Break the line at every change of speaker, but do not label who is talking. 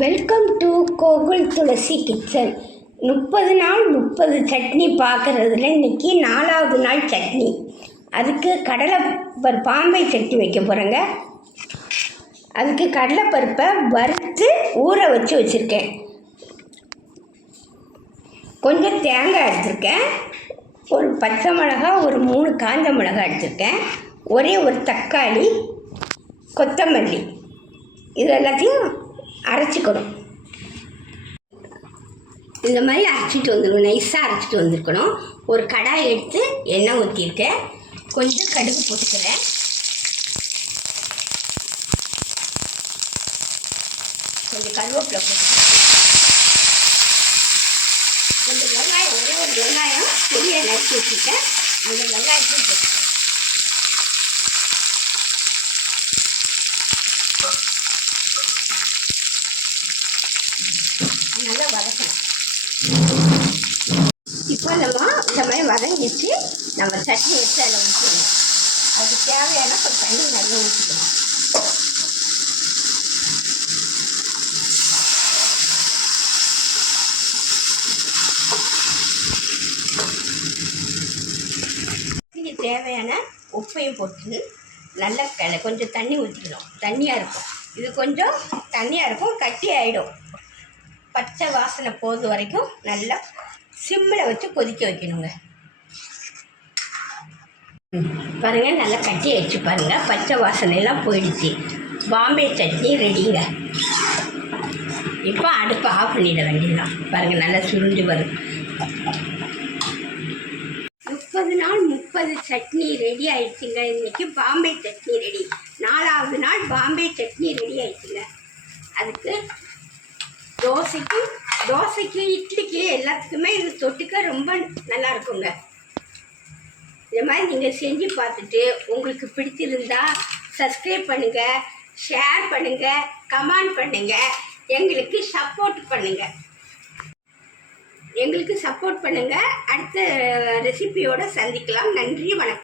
Welcome to Gokul Thulasi kitchen முப்பது நாள் முப்பது சட்னி பார்க்குறதுல இன்னைக்கு நாலாவது நாள் சட்னி. அதுக்கு கடலை பருப்பு பாம்பை சட்னி வைக்க போகிறேங்க அதுக்கு கடலைப்பருப்பை வறுத்து ஊற வச்சு வச்சுருக்கேன். கொஞ்சம் தேங்காய் எடுத்திருக்கேன். ஒரு பச்சை மிளகா ஒரு மூணு காஞ்ச மிளகா எடுத்திருக்கேன். ஒரே ஒரு தக்காளி கொத்தமல்லி. இது எல்லாத்தையும் அரைச்சிக்கணும். இந்த மாதிரி அரைச்சிட்டு வந்துடணும். நைஸாக அரைச்சிட்டு வந்துருக்கணும். ஒரு கடாய் எடுத்து எண்ணெய் ஊற்றிருக்கேன் கொஞ்சம் கடுகு போட்டுக்கிறேன். கொஞ்சம் கருவேப்பிலை போட்டுக்கிறேன். கொஞ்சம் வெங்காயம் ஒரே ஒரு வெங்காயம் பொடியை நறுக்கி வச்சுருக்கேன். அந்த வெங்காயத்தையும் போட்டுக்கிறேன். நல்லா வதக்கணும். இப்போ நம்ம இந்த மாதிரி வதங்கிச்சு. நம்ம சட்னி வச்சு அதில் ஊற்றிடணும். அதுக்கு தேவையான ஒரு தண்ணி நல்லா ஊற்றிக்கணும். தேவையான உப்பையும் போட்டு நல்லா கொஞ்சம் தண்ணி ஊற்றிக்கணும். தண்ணியாக இருக்கும். இது கொஞ்சம் தண்ணியாக இருக்கும் கட்டி ஆகிடும் பச்சை வாசனை போகிறது வரைக்கும் நல்லா சிம்மில் வச்சு கொதிக்க வைக்கணுங்க. ம், பாருங்க நல்லா கட்டி வச்சு பாருங்கள் பச்சை வாசனையெல்லாம் போயிடுச்சு. பாம்பே சட்னி ரெடிங்க இப்போ அடுப்பை ஆஃப் பண்ணிட வேண்டியதுதான். பாருங்கள் நல்லா சுருண்டு வரும். முப்பது நாள் முப்பது சட்னி ரெடி ஆயிடுச்சுங்க. இன்னைக்கு பாம்பே சட்னி ரெடி நாலாவது நாள் பாம்பே சட்னி ரெடி ஆயிடுச்சுங்க. அதுக்கு தோசைக்கு தோசைக்கு இட்லிக்கு எல்லாத்துக்குமே இது தொட்டுக்க ரொம்ப நல்லா இருக்குங்க இந்த மாதிரி நீங்கள் செஞ்சு பார்த்துட்டு உங்களுக்கு பிடிச்சிருந்தா சப்ஸ்கிரைப் பண்ணுங்கள் ஷேர் பண்ணுங்கள் கமெண்ட் பண்ணுங்கள் எங்களுக்கு சப்போர்ட் பண்ணுங்கள் எங்களுக்கு சப்போர்ட் பண்ணுங்கள் அடுத்த ரெசிபியோடு சந்திக்கலாம். நன்றி வணக்கம்.